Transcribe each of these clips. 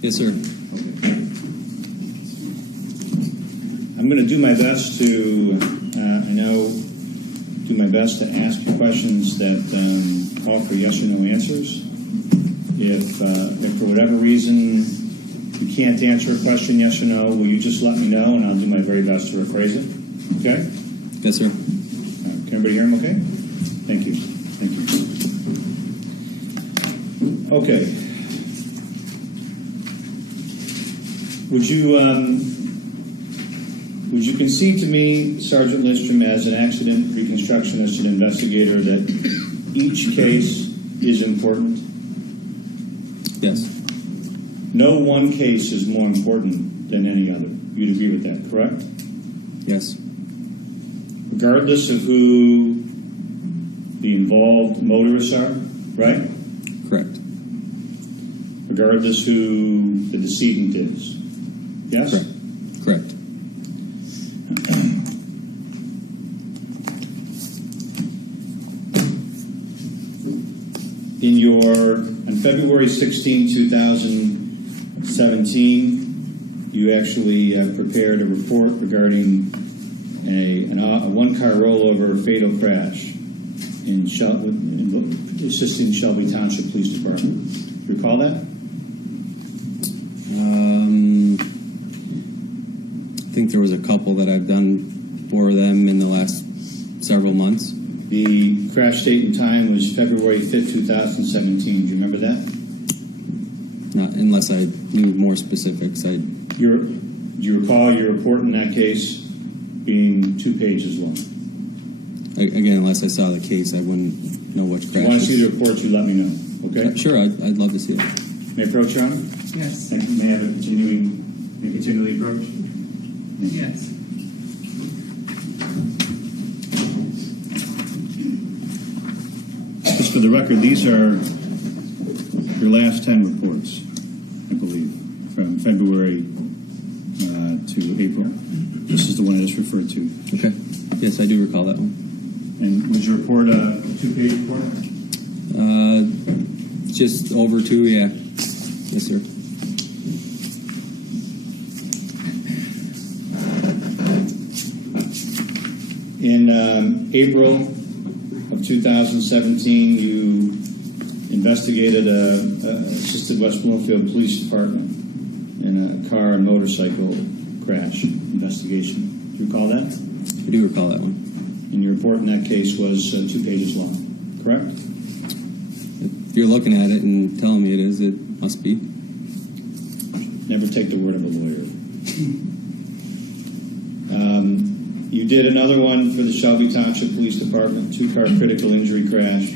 Yes, sir. Okay. I'm going to do my best to, do my best to ask you questions that call for yes or no answers. If for whatever reason you can't answer a question yes or no, will you just let me know and I'll do my very best to rephrase it? Okay? Yes, sir. Can everybody hear him okay? Thank you. Thank you. Okay. Would you concede to me, Sergeant Lidstrom, as an accident reconstructionist and investigator, that each case is important? Yes. No one case is more important than any other. You'd agree with that, correct? Yes. Regardless of who the involved motorists are, right? Correct. Regardless who the decedent is. Yes? Correct. On February 16, 2017, you actually prepared a report regarding a one-car rollover fatal crash assisting Shelby Township Police Department. Do you recall that? I think there was a couple that I've done for them in the last several months. The crash date and time was February 5th, 2017. Do you remember that? Not unless I knew more specifics. Do you recall your report in that case being 2 pages long? Again, unless I saw the case, I wouldn't know which crash. If you want to see the report, you let me know. Okay? Sure, I'd love to see it. May I approach, Your Honor? Yes. Thank you. May I have a continually approach? Yes. Just for the record, these are your last 10 reports, I believe, from February to April. This is the one I just referred to. Okay. Yes, I do recall that one. And was your report a 2-page report? Just over 2, yeah. Yes, sir. In April of 2017, you investigated assisted West Bloomfield Police Department in a car and motorcycle crash investigation. Do you recall that? I do recall that one. And your report in that case was 2 pages long, correct? If you're looking at it and telling me it is, it must be. Never take the word of a lawyer. You did another one for the Shelby Township Police Department, 2-car critical injury crash,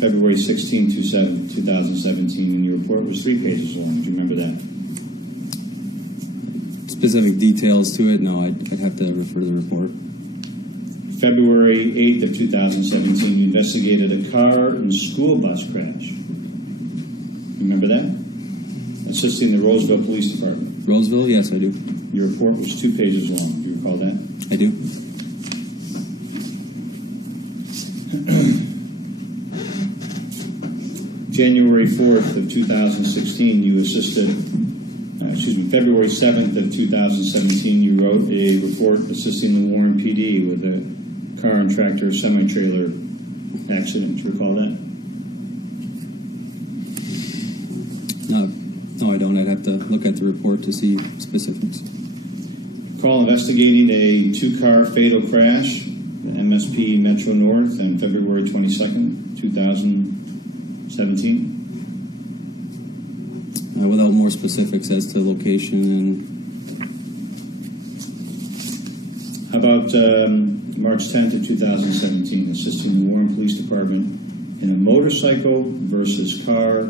February 16, 2017, and your report was 3 pages long. Do you remember that? Specific details to it? No, I'd have to refer to the report. February 8th of 2017, you investigated a car and school bus crash. Remember that? Assisting the Roseville Police Department. Roseville? Yes, I do. Your report was 2 pages long. Do you recall that? I do. January 4th of 2016, you assisted, February 7th of 2017, you wrote a report assisting the Warren PD with a car and tractor semi-trailer accident. Do you recall that? No, I don't. I'd have to look at the report to see specifics. Call investigating a 2-car fatal crash at MSP Metro North on February 22nd, 2017. Without more specifics as to location and... How about March 10th of 2017, assisting the Warren Police Department in a motorcycle versus car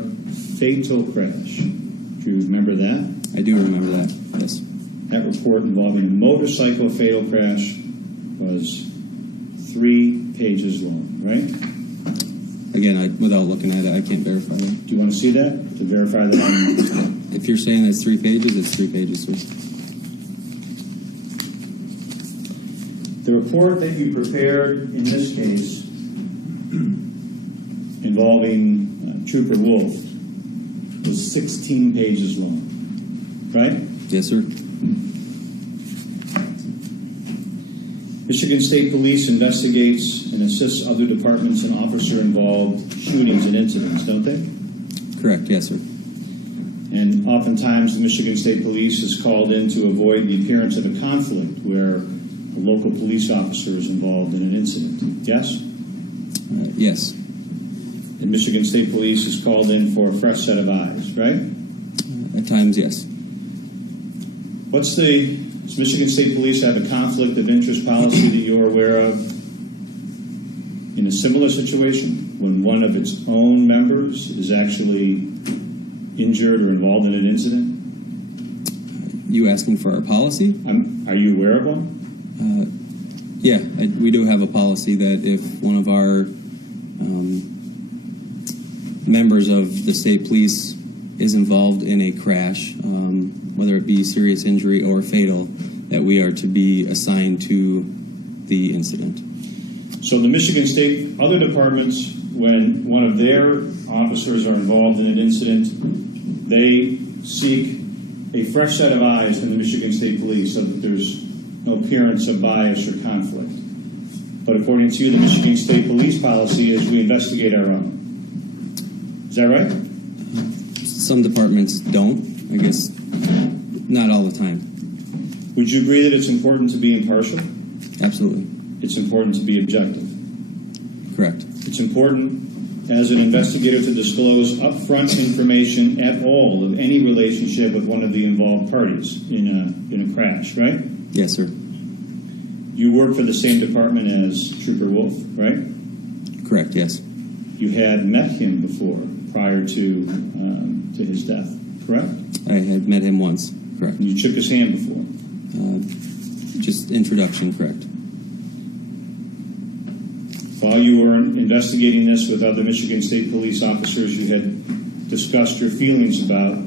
fatal crash? Do you remember that? I do remember that, yes. That report involving a motorcycle fatal crash was 3 pages long, right? Again, without looking at it, I can't verify that. Do you want to see that to verify that? If you're saying it's 3 pages, it's 3 pages, sir. The report that you prepared in this case involving Trooper Wolf was was 16 pages long, right? Yes, sir. Michigan State Police investigates and assists other departments in officer-involved shootings and incidents, don't they? Correct, yes, sir. And oftentimes the Michigan State Police is called in to avoid the appearance of a conflict where a local police officer is involved in an incident. Yes? Yes. And Michigan State Police is called in for a fresh set of eyes, right? At times, yes. Does Michigan State Police have a conflict of interest policy that you're aware of in a similar situation when one of its own members is actually injured or involved in an incident? You asking for our policy? Are you aware of one? Yeah, we do have a policy that if one of our members of the state police is involved in a crash, whether it be serious injury or fatal, that we are to be assigned to the incident. So the Michigan State, other departments, when one of their officers are involved in an incident, they seek a fresh set of eyes from the Michigan State Police so that there's no appearance of bias or conflict. But according to you, the Michigan State Police policy is we investigate our own. Is that right? Some departments don't, I guess, not all the time. Would you agree that it's important to be impartial? Absolutely. It's important to be objective. Correct. It's important as an investigator to disclose upfront information at all of any relationship with one of the involved parties in a crash, right? Yes, sir. You work for the same department as Trooper Wolf, right? Correct, yes. You had met him before, prior to his death, correct? I had met him once, correct. You shook his hand before. Just introduction, correct. While you were investigating this with other Michigan State Police officers, you had discussed your feelings about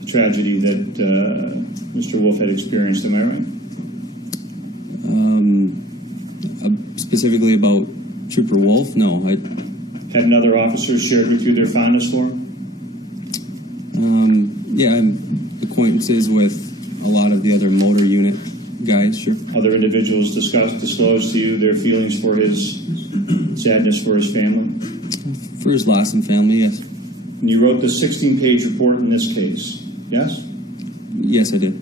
the tragedy that Mr. Wolf had experienced, am I right? Specifically about Trooper Wolf? No. Hadn't other officers shared with you their fondness for him? Yeah, I'm acquaintances with a lot of the other motor unit guys, sure. Other individuals disclosed to you their feelings for his sadness for his family? For his loss and family, yes. And you wrote the 16-page report in this case, yes? Yes, I did.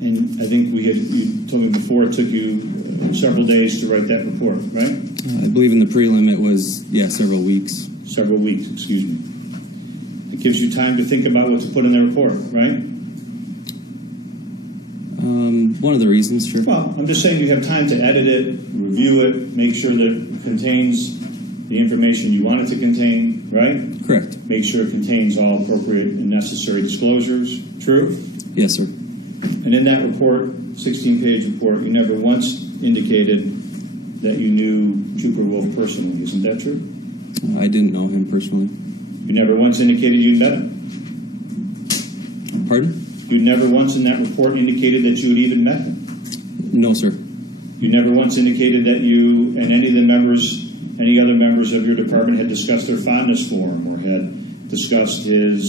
And I think you told me before it took you several days to write that report, right? I believe in the prelim it was, several weeks. Several weeks, excuse me. It gives you time to think about what to put in the report, right? One of the reasons, sure. Well, I'm just saying you have time to edit it, review it, make sure that it contains the information you want it to contain, right? Correct. Make sure it contains all appropriate and necessary disclosures. True? Yes, sir. And in that report, 16-page report, you never once indicated that you knew Trooper Wolf personally. Isn't that true? I didn't know him personally. You never once indicated you'd met him. Pardon? You never once in that report indicated that you had even met him. No, sir. You never once indicated that you and any other members of your department had discussed their fondness for him or had discussed their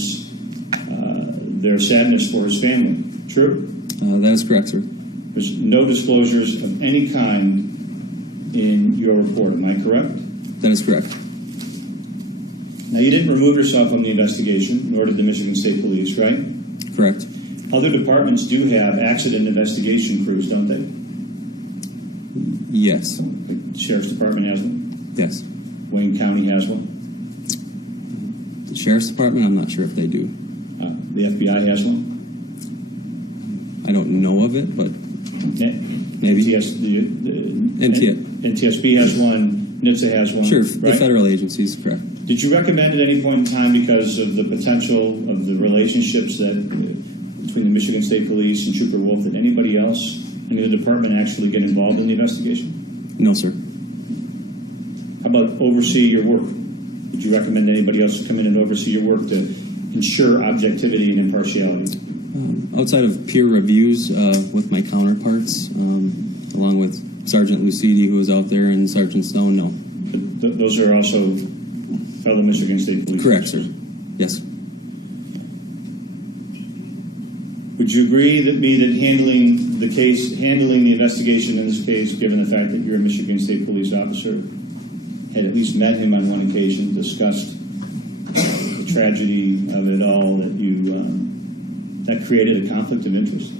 sadness for his family. True? That is correct, sir. There's no disclosures of any kind in your report. Am I correct? That is correct. Now, you didn't remove yourself from the investigation, nor did the Michigan State Police, right? Correct. Other departments do have accident investigation crews, don't they? Yes. The Sheriff's Department has one? Yes. Wayne County has one? The Sheriff's Department, I'm not sure if they do. The FBI has one? I don't know of it, but maybe. NTSB has one, NHTSA has one. Sure, right? the federal agencies, correct. Did you recommend at any point in time, because of the potential of the relationships between the Michigan State Police and Trooper Wolf, that anybody else in the department actually get involved in the investigation? No, sir. How about oversee your work? Would you recommend anybody else to come in and oversee your work to ensure objectivity and impartiality? Outside of peer reviews with my counterparts, along with Sergeant Lucidi, who was out there, and Sergeant Stone, no. But those are also fellow Michigan State Police. Correct, sir. Yes. Would you agree that handling the investigation in this case, given the fact that you're a Michigan State Police officer, had at least met him on one occasion, discussed the tragedy of it all, that created a conflict of interest?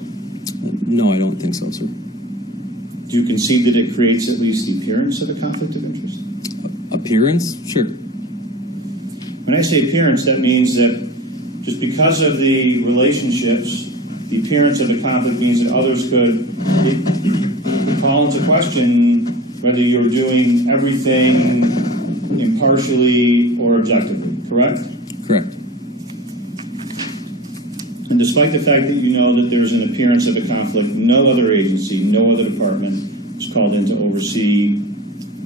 No, I don't think so, sir. Do you concede that it creates at least the appearance of a conflict of interest? Appearance? Sure. When I say appearance, that means that just because of the relationships, the appearance of a conflict means that others could call into question whether you're doing everything impartially or objectively, correct? Correct. And despite the fact that you know that there's an appearance of a conflict, no other agency, no other department is called in to oversee,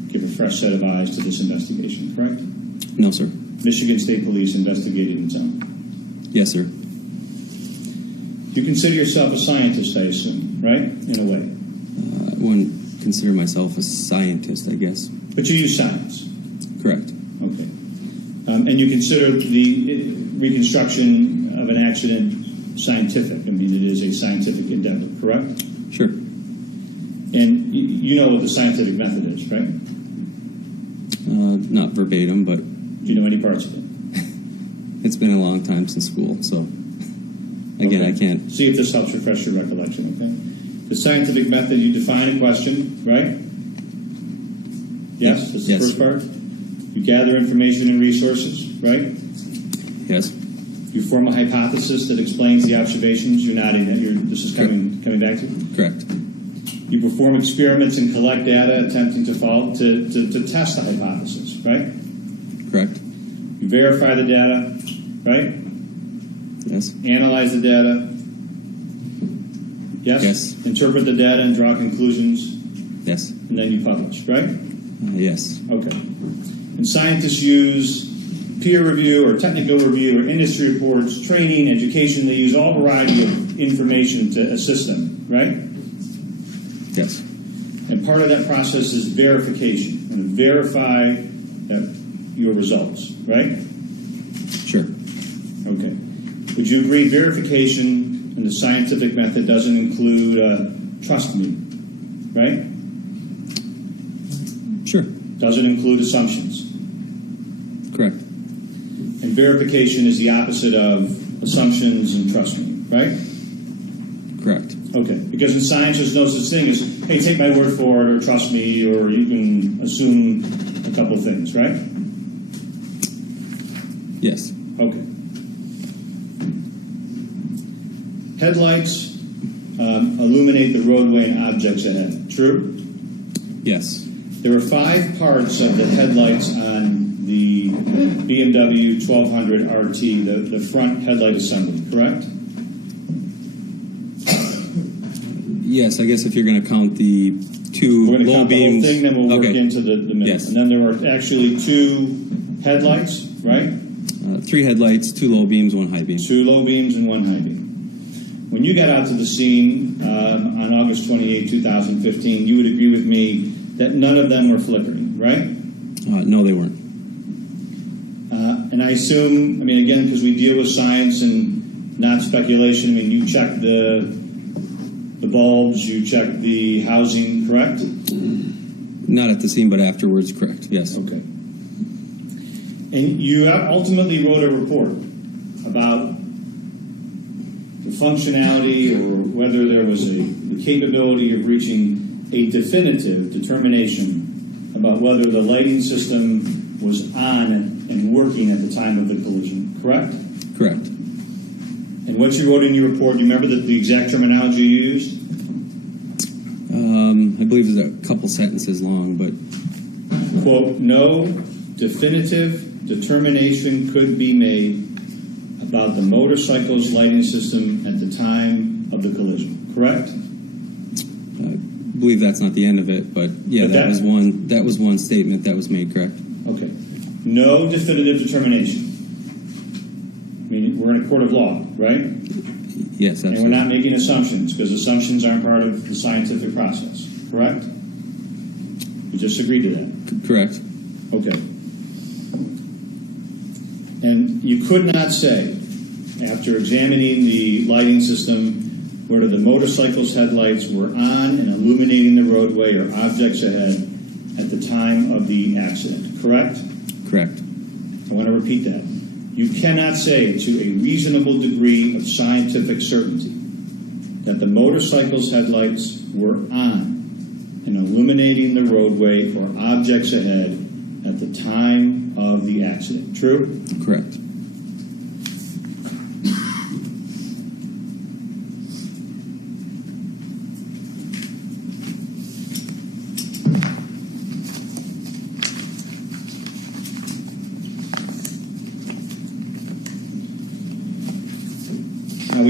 give a fresh set of eyes to this investigation, correct? No, sir. Michigan State Police investigated its own. Yes, sir. You consider yourself a scientist, I assume, right? In a way. I wouldn't consider myself a scientist, I guess. But you use science. Correct. Okay. And you consider the reconstruction of an accident scientific. I mean, it is a scientific endeavor, correct? Sure. And you know what the scientific method is, right? Not verbatim, but... Do you know any parts of it? It's been a long time since school, so... Again, Okay. I can't... See if this helps refresh your recollection, okay? The scientific method, you define a question, right? Yes? That's the first part? You gather information and resources, right? Yes. You form a hypothesis that explains the observations. You're nodding that. This is coming back to you? Correct. You perform experiments and collect data, attempting to test the hypothesis, right? Correct. You verify the data, right? Yes. Analyze the data. Yes? Yes. Interpret the data and draw conclusions. Yes. And then you publish, right? Yes. Okay. And scientists use peer review or technical review or industry reports, training, education. They use all variety of information to assist them, right? Yes. And part of that process is verification, and verify your results, right? Sure. Okay. Would you agree verification in the scientific method doesn't include trust me, right? Sure. Doesn't include assumptions. Correct. And verification is the opposite of assumptions and trust me, right? Correct. Okay. Because in science there's no such thing as, hey, take my word for it, or trust me, or you can assume a couple of things, right? Yes. Okay. Headlights illuminate the roadway and objects ahead. True? Yes. There are 5 parts of the headlights on the BMW 1200 RT, the front headlight assembly, correct? Yes, I guess if you're going to count the 2 We're going to low count beams. the whole thing, then we'll work Okay. into the middle. Yes. And then there are actually 2 headlights, right? 3 headlights, 2 low beams, 1 high beam. 2 low beams and 1 high beam. When you got out to the scene on August 28, 2015, you would agree with me that none of them were flickering, right? No, they weren't. And I assume, again, because we deal with science and not speculation, you checked the bulbs, you checked the housing, correct? Not at the scene, but afterwards, correct. Yes. Okay. And you ultimately wrote a report about the functionality or whether there was the capability of reaching a definitive determination about whether the lighting system was on and working at the time of the collision, correct? Correct. And what you wrote in your report, do you remember the exact terminology you used? I believe it's a couple sentences long, but... Quote, no definitive determination could be made about the motorcycle's lighting system at the time of the collision, correct? I believe that's not the end of it, but yeah, But that was one statement that was made, correct? Okay. No definitive determination. We're in a court of law, right? Yes, absolutely. And we're not making assumptions, because assumptions aren't part of the scientific process, correct? You just agreed to that? Correct. Okay. And you could not say, after examining the lighting system whether the motorcycle's headlights were on and illuminating the roadway or objects ahead at the time of the accident, correct? Correct. I want to repeat that. You cannot say to a reasonable degree of scientific certainty that the motorcycle's headlights were on and illuminating the roadway or objects ahead at the time of the accident. True? Correct. Now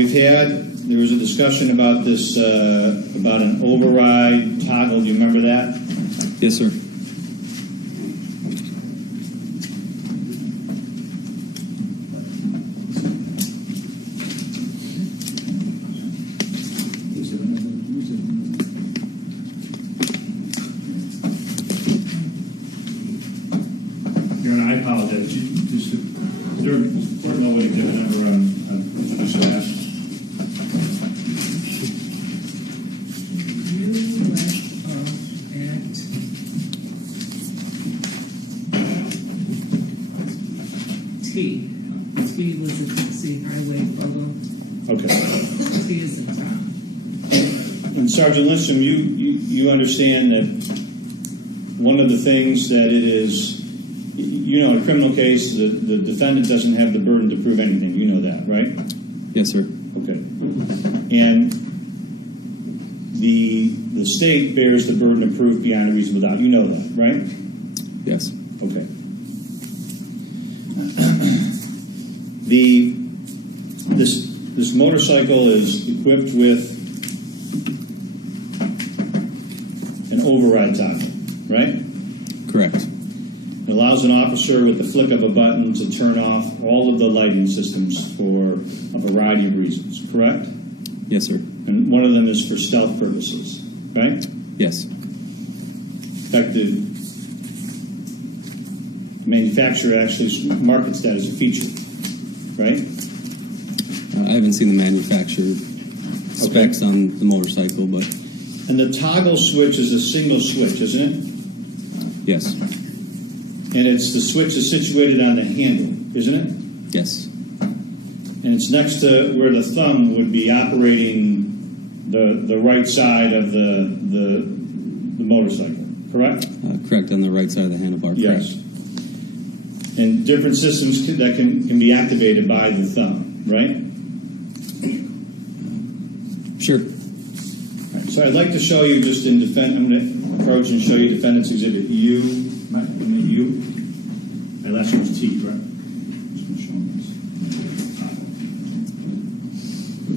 there was a discussion about this, about an override toggle. Do you remember that? Yes, sir. I apologize. Is there a important way to give a number on introducing that? T was a Dixie Highway photo. Okay. T is in town. And Sergeant Lidstrom, you understand that one of the things that it is, in a criminal case, the defendant doesn't have the burden to prove anything. You know that, right? Yes, sir. Okay. And the state bears the burden of proof beyond a reasonable doubt. You know that, right? Yes. Okay. This motorcycle is equipped with an override toggle, right? Correct. It allows an officer with the flick of a button to turn off all of the lighting systems for a variety of reasons, correct? Yes, sir. And one of them is for stealth purposes, right? Yes. In fact, the manufacturer actually markets that as a feature, right? I haven't seen the manufacturer specs on the motorcycle, but And the toggle switch is a single switch, isn't it? yes. And it's the switch is situated on the handle, isn't it? Yes. And it's next to where the thumb would be operating the right side of the motorcycle, correct? Correct, on the right side of the handlebar. Yes. Correct. And different systems that can be activated by the thumb, right? Sure. Right. So I'd like to show you just I'm going to approach and show you Defendant's Exhibit U. My last one was T, correct? Just going to show them this.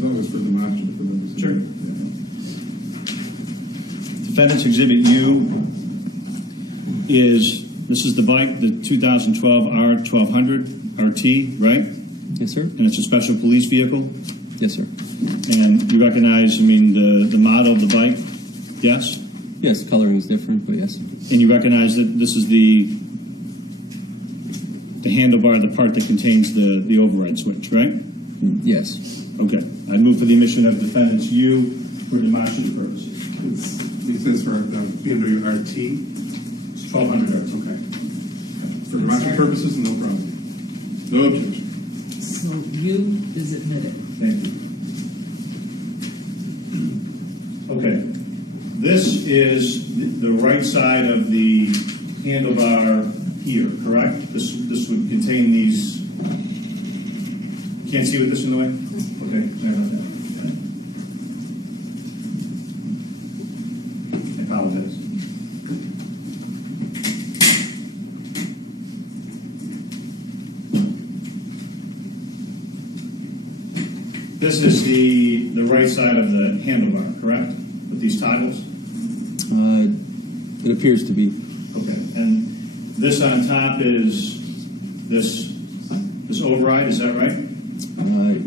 That was for the margin. Sure. Defendant's Exhibit U this is the bike, the 2012 R1200 RT, right? Yes, sir. And it's a special police vehicle. Yes, sir. And you recognize, the model of the bike? Yes? Yes, coloring is different, but yes. And you recognize that this is the handlebar, the part that contains the override switch, right? Yes. Okay. I move for the omission of Defendant's U for demonstrative purposes. It says for the BMW RT. 1200 RT. Okay. For demonstrative purposes, no problem. No objection. So U is admitted. Thank you. Okay. This is the right side of the handlebar here, correct? This would contain these. Can't see with this in the way? Okay. Sorry about that. I apologize. This is the right side of the handlebar, correct? With these toggles? It appears to be. Okay. And this on top is this override, is that right?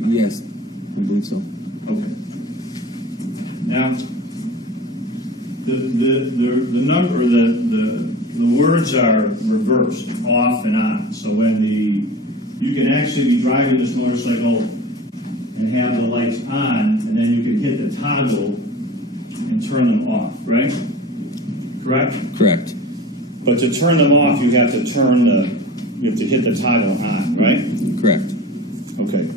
Yes, I believe so. Okay. Now, the number, the words are reversed, off and on. So when you can actually be driving this motorcycle and have the lights on, and then you can hit the toggle and turn them off, right? Correct? Correct. But to turn them off, you have to you have to hit the toggle on, right? Correct. Okay.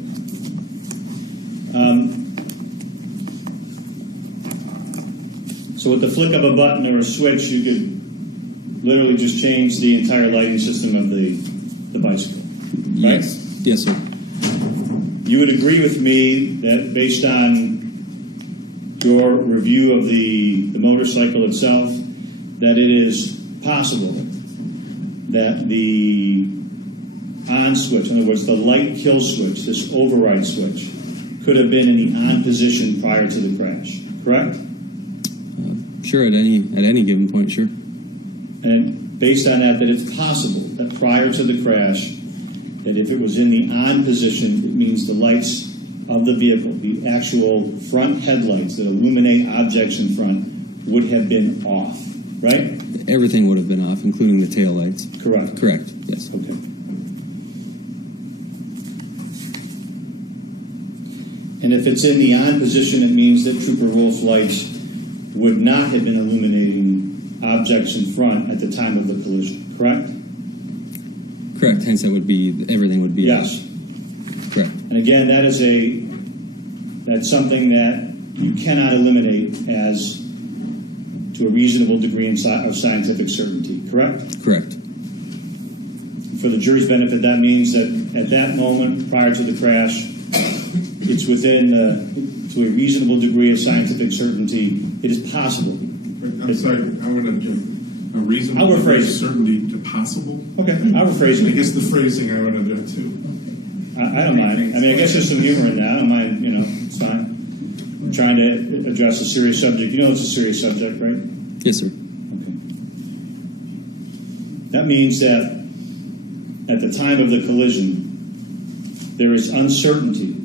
So with the flick of a button or a switch, you could literally just change the entire lighting system of the bicycle, right? Yes. Yes, sir. You would agree with me that based on your review of the motorcycle itself, that it is possible that the on switch, in other words, the light kill switch, this override switch, could have been in the on position prior to the crash, correct? Sure, at any given point, sure. And based on that it's possible that prior to the crash, that if it was in the on position, it means the lights of the vehicle, the actual front headlights that illuminate objects in front, would have been off, right? Everything would have been off, including the tail lights. Correct. Correct, yes. Okay. And if it's in the on position, it means that Trooper Wolf's lights would not have been illuminating objects in front at the time of the collision, correct? Correct, hence everything would be Yes. off. Correct. And again, that's something that you cannot eliminate as to a reasonable degree of scientific certainty, correct? Correct. For the jury's benefit, that means that at that moment, prior to the crash, it's within to a reasonable degree of scientific certainty. It is possible. I'm sorry, I want to object. A reasonable I'll degree of rephrase it. certainty to possible? Okay, I'll rephrase I it. guess the phrasing I would object to. I don't mind. I mean, I guess there's some humor in that. I don't mind, it's fine. I'm trying to address a serious subject. You know it's a serious subject, right? Yes, sir. Okay. That means that at the time of the collision, there is uncertainty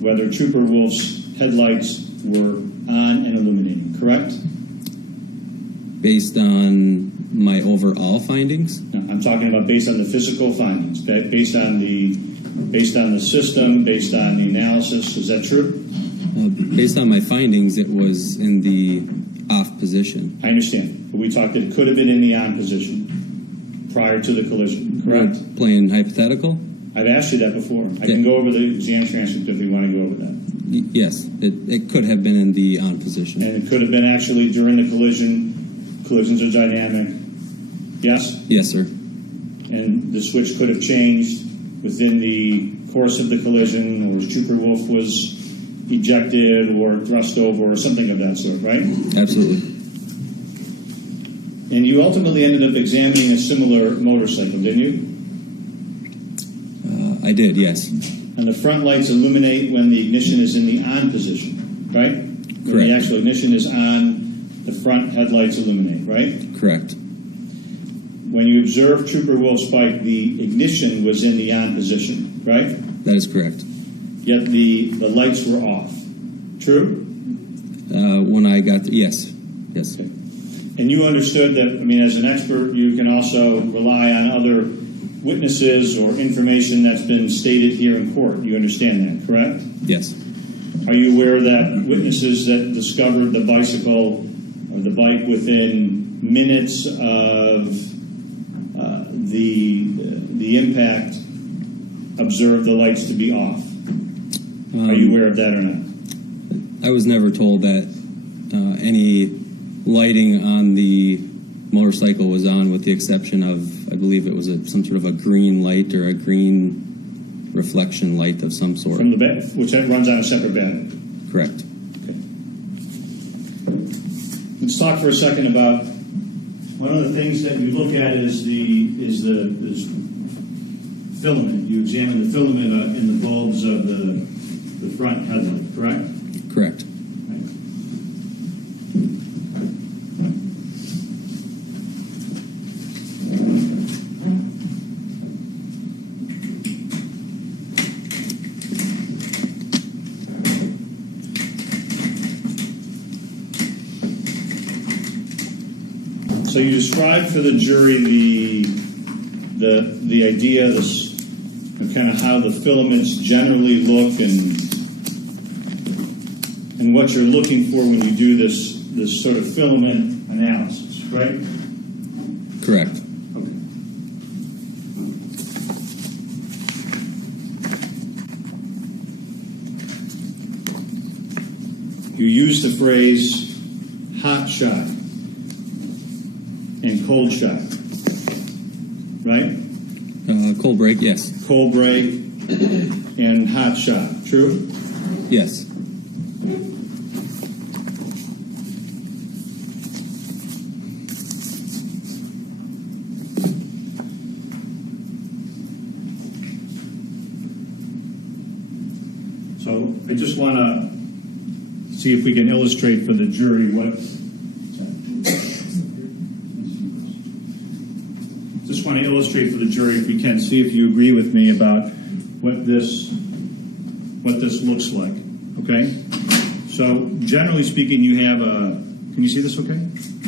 whether Trooper Wolf's headlights were on and illuminating, correct? Based on my overall findings? No, I'm talking about based on the physical findings, based on the system, based on the analysis. Is that true? Based on my findings, it was in the off position. I understand, but we talked that it could have been in the on position prior to the collision, correct? We're playing hypothetical? I've asked you that before. I can go over the exam transcript if we want to go over that. Yes, it could have been in the on position. And it could have been actually during the collision. Collisions are dynamic. Yes? Yes, sir. And the switch could have changed within the course of the collision, or Trooper Wolf was ejected or thrust over or something of that sort, right? Absolutely. And you ultimately ended up examining a similar motorcycle, didn't you? I did, yes. And the front lights illuminate when the ignition is in the on position, right? When Correct. the actual ignition is on, the front headlights illuminate, right? Correct. When you observed Trooper Wolf's bike, the ignition was in the on position, right? That is correct. Yet the lights were off. True? When I got yes. Yes. Okay. And you understood that, I mean, as an expert, you can also rely on other witnesses or information that's been stated here in court. You understand that, correct? Yes. Are you aware that witnesses that discovered the bicycle or the bike within minutes of the impact observed the lights to be off? Are you aware of that or not? I was never told that any lighting on the motorcycle was on, with the exception of, I believe it was some sort of a green light or a green reflection light of some sort. From the which runs on a separate battery. Correct. Okay. Let's talk for a second about one of the things that we look at is filament. You examine the filament in the bulbs of the front headlight, correct? Correct. So you described for the jury the idea, kind of how the filaments generally look, and and what you're looking for when you do this sort of filament analysis, right? Correct. Okay. You use the phrase hot shot and cold shot, right? Cold break, yes. Cold break and hot shot, true? Yes. So I just want to see if we can illustrate for the jury what. Just want to illustrate for the jury, if we can, see if you agree with me about what this looks like. Okay. So generally speaking, you have a. Can you see this? Okay.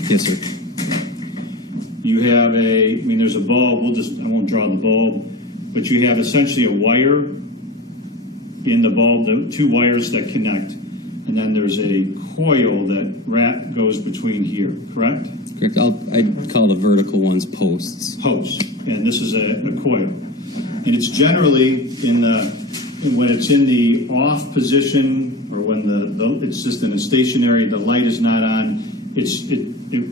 Yes, sir. You have a. I mean, there's a bulb. I won't draw the bulb, but you have essentially a wire in the bulb, the two wires that connect, and then there's a coil that goes between here, correct? Correct. I'd call the vertical ones posts. Posts, and this is a coil. And it's generally when it's in the off position, or when it's just in a stationary, the light is not on, it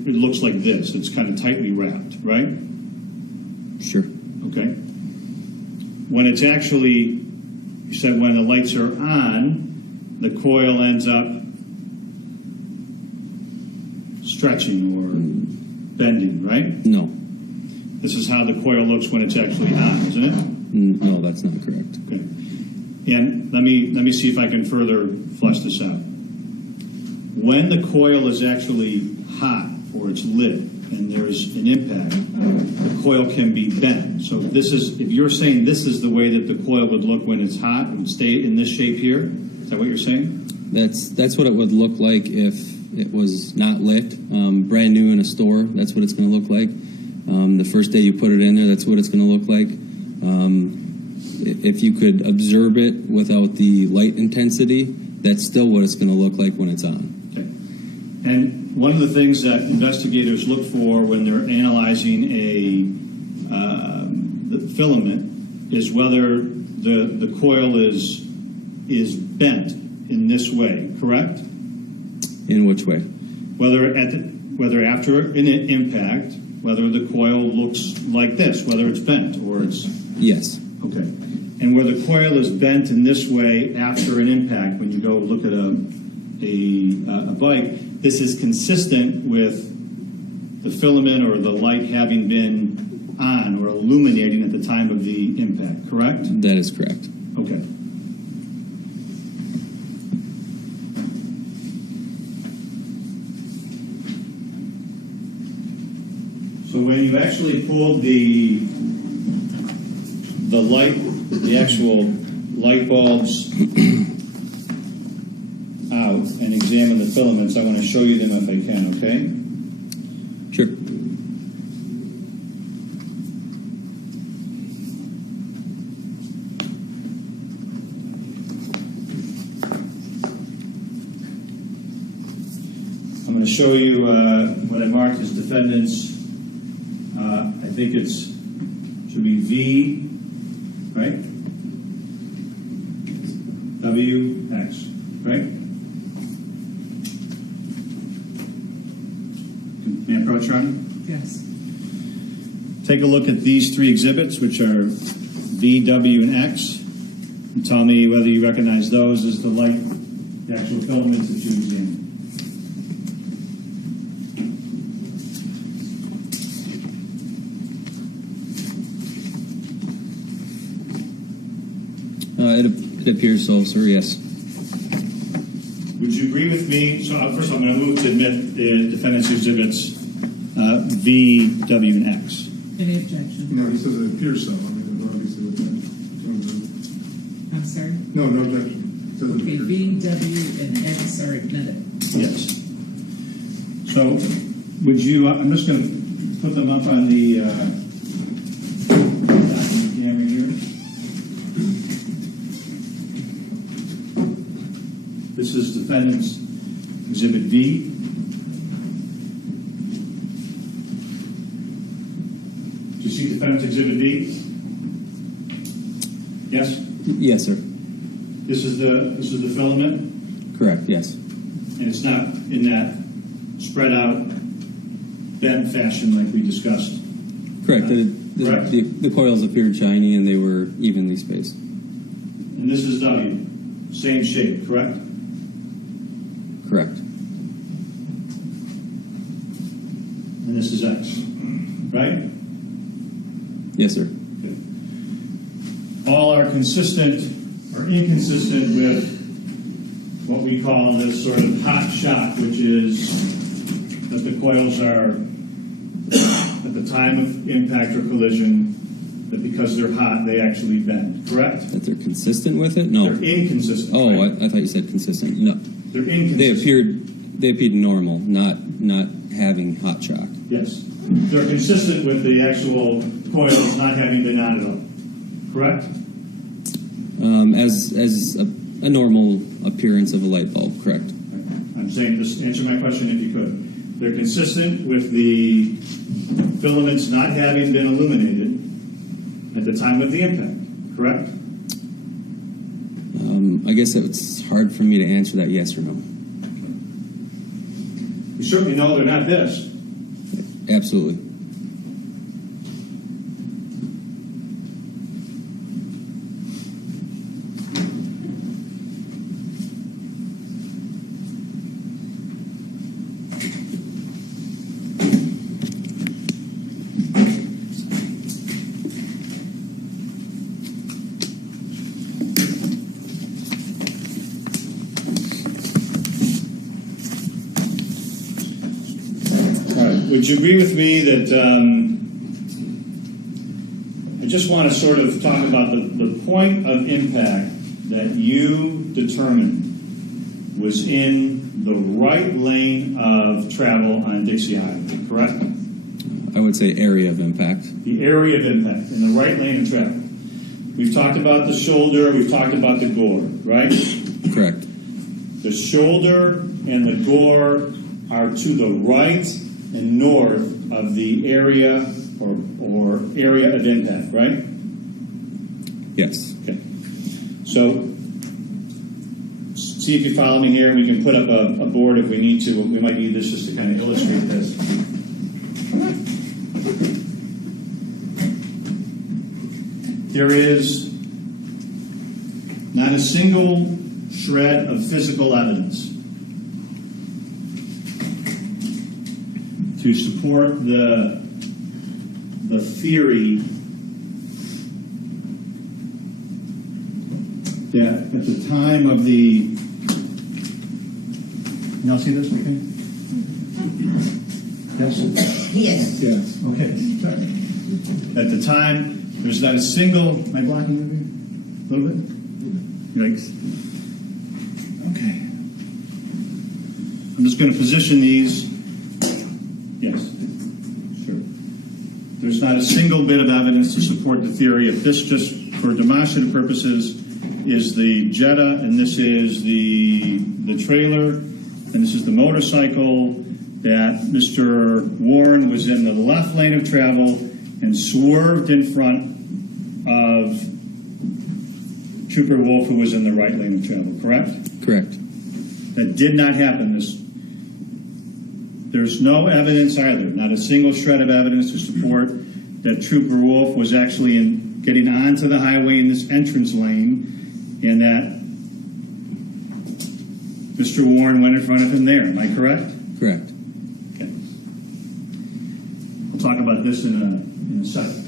looks like this. It's kind of tightly wrapped, right? Sure. Okay. When it's actually, you said when the lights are on, the coil ends up stretching or bending, right? No. This is how the coil looks when it's actually on, isn't it? No, that's not correct. Okay. And let me see if I can further flesh this out. When the coil is actually hot or it's lit and there's an impact, the coil can be bent. So if you're saying this is the way that the coil would look when it's hot, it would stay in this shape here. Is that what you're saying? That's what it would look like if it was not lit, brand new in a store. That's what it's going to look like. The first day you put it in there, that's what it's going to look like. If you could observe it without the light intensity, that's still what it's going to look like when it's on. Okay. And one of the things that investigators look for when they're analyzing the filament is whether the coil is bent in this way, correct? In which way? Whether after an impact, whether the coil looks like this, whether it's bent or it's... Yes. Okay. And where the coil is bent in this way after an impact, when you go look at a bike, this is consistent with the filament or the light having been on or illuminating at the time of the impact, correct? That is correct. Okay. So when you actually pulled the actual light bulbs out and examine the filaments, I want to show you them if I can, okay? Sure. I'm going to show you what I marked as defendants. I think should be V, right? W, X, right? May I approach, Your Honor? Yes. Take a look at these three exhibits, which are V, W, and X. And tell me whether you recognize those as the actual filaments that you examined. It appears so, sir, yes. Would you agree with me? So first I'm going to move to admit the defendant's exhibits V, W, and X. Any objection? No, he says it appears so. I mean, obviously with that. I'm sorry? No objection. It says it Okay, appears. V, W, and X are admitted. Yes. So would you, I'm just going to put them up on the camera here. This is defendant's Exhibit V. Do you see defendant's Exhibit V? Yes? Yes, sir. This is the filament, Correct, yes. and it's not in that spread out, bent fashion like we discussed. Correct. Correct. The coils appeared shiny and they were evenly spaced. And this is W, same shape, correct? Correct. And this is X, right? Yes, sir. All are consistent or inconsistent with what we call this sort of hot shot, which is that the coils are, at the time of impact or collision, that because they're hot, they actually bend, correct? That they're consistent with it? No. They're inconsistent. Oh, right? I thought you said consistent. No. They're inconsistent. They appeared normal, not having hot shock. Yes. They're consistent with the actual coils not having been on at all, correct? As a normal appearance of a light bulb, correct. I'm saying, just answer my question if you could. They're consistent with the filaments not having been illuminated at the time of the impact, correct? I guess it's hard for me to answer that yes or no. You certainly know they're not this. Absolutely. Would you agree with me that I just want to sort of talk about the point of impact that you determined was in the right lane of travel on Dixie Highway, correct? I would say area of impact. The area of impact, in the right lane of travel. We've talked about the shoulder, we've talked about the gore, right? Correct. The shoulder and the gore are to the right and north of the area or area of impact, right? Yes. Okay. So, see if you follow me here. We can put up a board if we need to. We might need this just to kind of illustrate this. There is not a single shred of physical evidence to support the theory that at the time of the, you all see this, okay? Yes? Yes. Yes. Okay. At the time, there's not a single, am I blocking it a little bit? Yikes. Okay. I'm just going to position these. Yes. Sure. There's not a single bit of evidence to support the theory. If this just, for demonstrative purposes, is the Jetta, and this is the trailer, and this is the motorcycle, that Mr. Warren was in the left lane of travel and swerved in front of Trooper Wolf, who was in the right lane of travel, correct? Correct. That did not happen. There's no evidence either, not a single shred of evidence to support that Trooper Wolf was actually getting onto the highway in this entrance lane, and that Mr. Warren went in front of him there. Am I correct? Correct. Okay. We'll talk about this in a second.